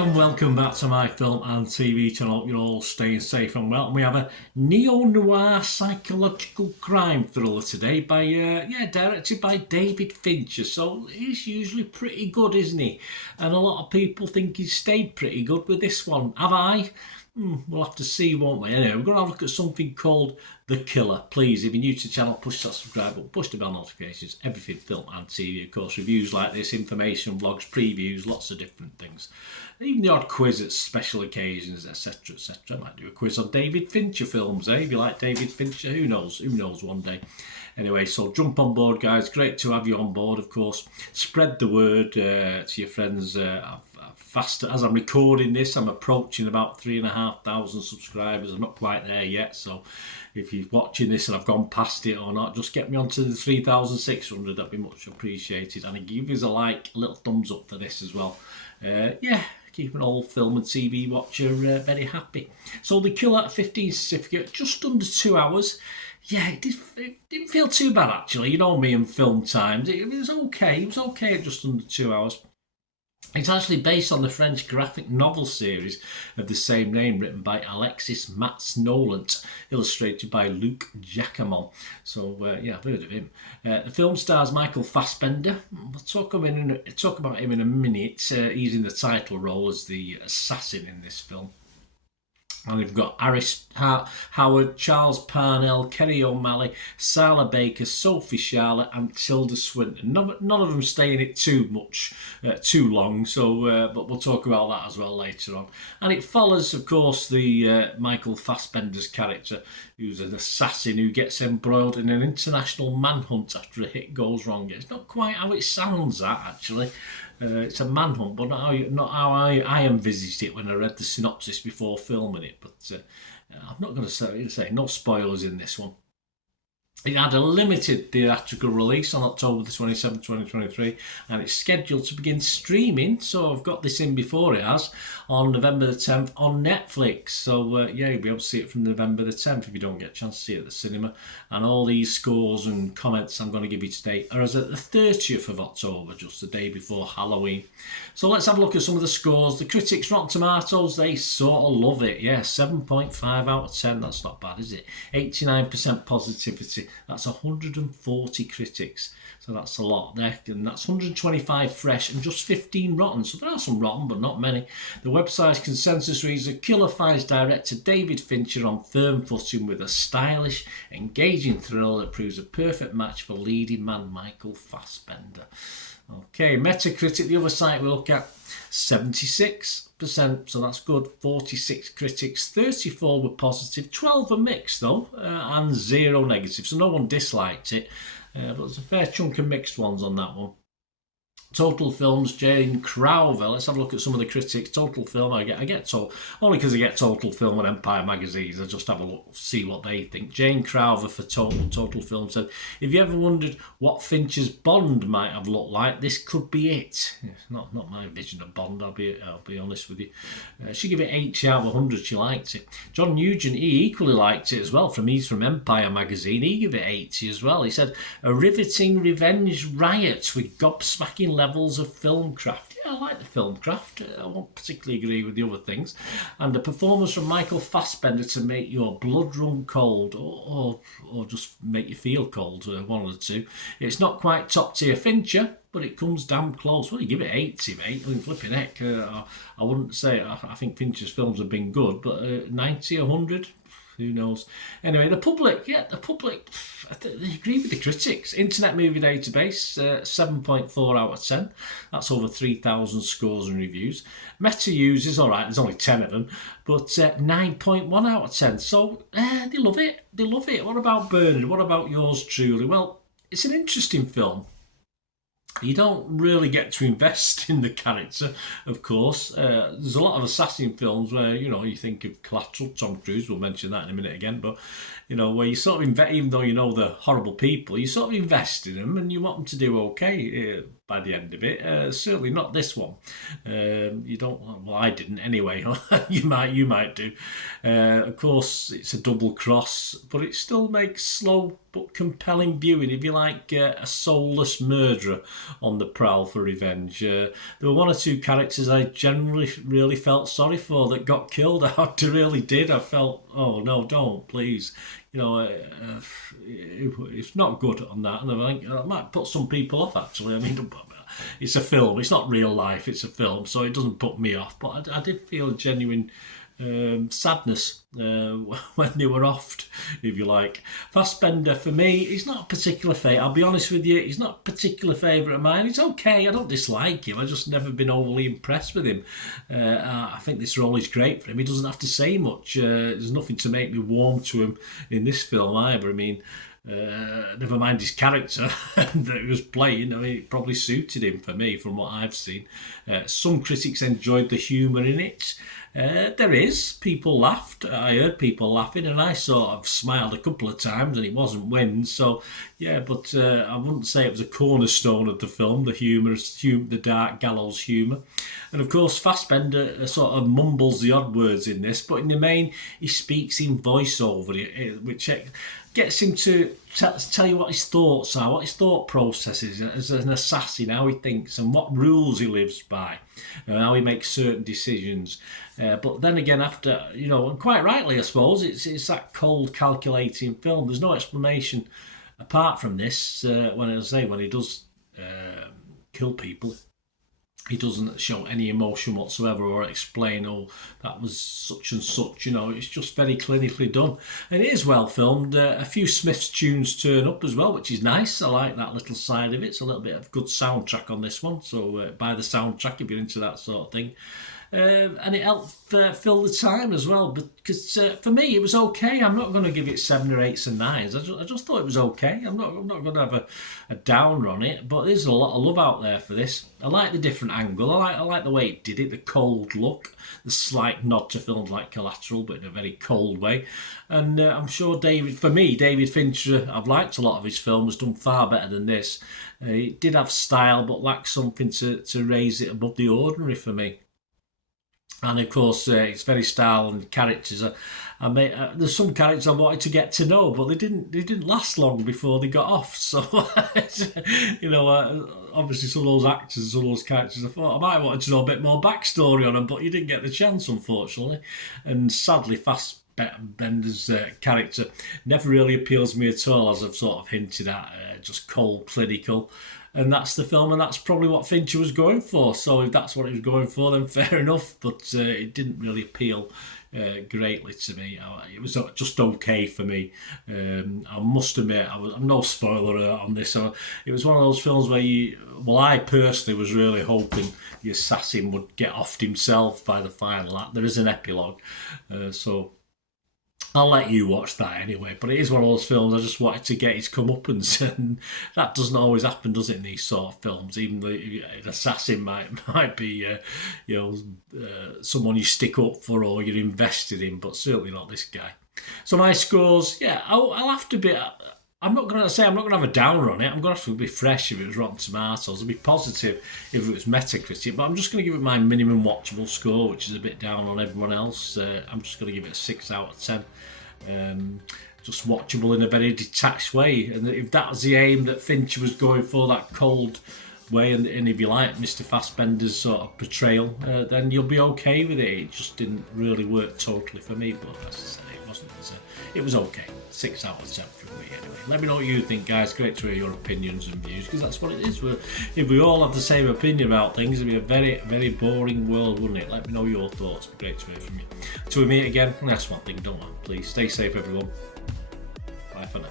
and welcome back to my film and TV channel. Hope you're all staying safe and well. And we have a neo-noir psychological crime thriller today by directed by David Fincher. So he's usually pretty good, isn't he? And a lot of people think he's stayed pretty good with this one. Have I? We'll have to see, won't we? Anyway, we're going to have a look at something called The Killer. Please, if you're new to the channel, push that subscribe button, push the bell notifications, everything film and TV, of course, reviews like this, information, vlogs, previews, lots of different things. Even the odd quiz at special occasions, etc, etc. I might do a quiz on David Fincher films, eh? If you like David Fincher, who knows? Who knows one day? Anyway, so jump on board, guys. Great to have you on board, of course. Spread the word to your friends. Faster as I'm recording this, I'm approaching about 3,500 subscribers. I'm not quite there yet, so if you're watching this and I've gone past it or not, just get me onto the 3,600. That'd be much appreciated. And give us a like, a little thumbs up for this as well. Keep an old film and TV watcher very happy. So The Killer 15 certificate, just under 2 hours. Yeah, it didn't feel too bad actually. You know me and film times. It was okay. It was okay at just under 2 hours. It's actually based on the French graphic novel series of the same name, written by Alexis Matz-Nolant, illustrated by Luc Jacquemont. So, I've heard of him. The film stars Michael Fassbender. We'll talk about him in a minute. He's in the title role as the assassin in this film. And we've got Aris Howard, Charles Parnell, Kerry O'Malley, Sarah Baker, Sophie Charlotte and Tilda Swinton. None of them stay in it too long, so but we'll talk about that as well later on. And it follows, of course, the Michael Fassbender's character, who's an assassin who gets embroiled in an international manhunt after a hit goes wrong. It's not quite how it sounds, that, actually. It's a manhunt, but not how I envisaged it when I read the synopsis before filming it. But I'm not going to say no spoilers in this one. It had a limited theatrical release on October the 27th, 2023, and it's scheduled to begin streaming, so I've got this in before it has, on November the 10th on Netflix. So, you'll be able to see it from November the 10th if you don't get a chance to see it at the cinema. And all these scores and comments I'm going to give you today are as at the 30th of October, just the day before Halloween. So let's have a look at some of the scores. The critics, Rotten Tomatoes, they sort of love it. Yeah, 7.5 out of 10. That's not bad, is it? 89% positivity. That's 140 critics, so that's a lot there, and that's 125 fresh and just 15 rotten, so there are some rotten but not many. The website's consensus reads: The Killer finds director David Fincher on firm footing with a stylish, engaging thriller that proves a perfect match for leading man Michael Fassbender. Okay, Metacritic, the other site we look at, 76%, so that's good. 46 critics, 34 were positive, 12 were mixed though, and 0 negative, so no one disliked it, but there's a fair chunk of mixed ones on that one. Total Films, Jane Crowther. Let's have a look at some of the critics. Total Film, I get told only because I get Total Film and Empire magazines. I just have a look, see what they think. Jane Crowther for Total Film said, "If you ever wondered what Fincher's Bond might have looked like, this could be it." Not my vision of Bond. I'll be honest with you. She gave it 80 out of 100. She liked it. John Nugent, he equally liked it as well. He's from Empire magazine. He gave it 80 as well. He said, "A riveting revenge riot with gobsmacking levels of film craft." Yeah, I like the film craft. I won't particularly agree with the other things. And the performance from Michael Fassbender to make your blood run cold or just make you feel cold, one of the two. It's not quite top tier Fincher, but it comes damn close. Well, you give it 80, mate. I mean, flipping heck. I wouldn't say, I think Fincher's films have been good, but 90, 100, who knows? Anyway, the public, they agree with the critics. Internet Movie Database, 7.4 out of 10. That's over 3,000 scores and reviews. Meta users, all right, there's only 10 of them, but 9.1 out of 10. So they love it. They love it. What about Bernard? What about yours truly? Well, it's an interesting film. You don't really get to invest in the character, of course. There's a lot of assassin films where, you think of Collateral, Tom Cruise, we'll mention that in a minute again, but, where you sort of invest, even though you know they're horrible people, you sort of invest in them and you want them to do okay. by the end of it. Certainly not this one. You don't. Well, I didn't anyway. You might do. Of course, it's a double cross, but it still makes slow but compelling viewing if you like a soulless murderer on the prowl for revenge. There were one or two characters I generally really felt sorry for that got killed. I really did. I felt, oh no, don't, please. It's not good on that, and I think that might put some people off. Actually, I mean, it's a film. It's not real life. It's a film, so it doesn't put me off. But I did feel a genuine sadness when they were offed, if you like. Fassbender, for me, he's not a particular favourite. I'll be honest with you, he's not a particular favourite of mine. He's okay. I don't dislike him. I've just never been overly impressed with him. I think this role is great for him. He doesn't have to say much. There's nothing to make me warm to him in this film either. I mean, never mind his character that he was playing. I mean, it probably suited him for me, from what I've seen. Some critics enjoyed the humour in it. People laughed. I heard people laughing, and I sort of smiled a couple of times, and it wasn't wind. So, yeah, but I wouldn't say it was a cornerstone of the film, the dark gallows humour. And of course, Fassbender sort of mumbles the odd words in this, but in the main, he speaks in voiceover, which gets him to tell you what his thoughts are, what his thought process is as an assassin, how he thinks and what rules he lives by, and how he makes certain decisions. But then again, after, and quite rightly, I suppose, it's that cold, calculating film. There's no explanation apart from this. When he does kill people, he doesn't show any emotion whatsoever or explain, oh, that was such and such. It's just very clinically done. And it is well filmed. A few Smiths tunes turn up as well, which is nice. I like that little side of it. It's a little bit of good soundtrack on this one. So buy the soundtrack if you're into that sort of thing. And it helped fill the time as well, because for me it was okay. I'm not going to give it 7 or 8s and 9s. I just thought it was okay. I'm not going to have a downer on it, but there's a lot of love out there for this. I like the different angle. I like the way it did it, the cold look, the slight nod to films like Collateral, but in a very cold way. And I'm sure David Fincher, I've liked a lot of his films, done far better than this. It did have style, but lacked something to raise it above the ordinary for me. And of course, it's very style and characters. There's some characters I wanted to get to know, but they didn't last long before they got off. So, obviously some of those actors, some of those characters, I thought I might want to know a bit more backstory on them, but you didn't get the chance, unfortunately. And sadly, Fassbender's character never really appeals to me at all, as I've sort of hinted at. Just cold, clinical. And that's the film, and that's probably what Fincher was going for. So if that's what he was going for, then fair enough. But it didn't really appeal greatly to me. It was just okay for me. I must admit, I'm no spoiler on this. So it was one of those films where I personally was really hoping the assassin would get offed himself by the final act. There is an epilogue, so I'll let you watch that anyway, but it is one of those films I just wanted to get his comeuppance, and that doesn't always happen, does it, in these sort of films? Even an assassin might be, someone you stick up for or you're invested in, but certainly not this guy. So my scores, I'll have to be. I'm not going to have a downer on it. I'm going to have to be fresh if it was Rotten Tomatoes. I'd be positive if it was Metacritic, but I'm just going to give it my minimum watchable score, which is a bit down on everyone else. I'm just going to give it a 6 out of 10. Just watchable in a very detached way. And if that was the aim that Fincher was going for, that cold way, and if you like Mr. Fassbender's sort of portrayal, then you'll be okay with it. It just didn't really work totally for me, but as I say, it was okay. 6 out of 10 for me anyway. Let me know what you think, guys. Great to hear your opinions and views, because that's what it is. If we all have the same opinion about things, it'd be a very, very boring world, wouldn't it? Let me know your thoughts. It'd be great to hear from you. Till we meet again, and that's one thing, don't I? Please stay safe, everyone. Bye for now.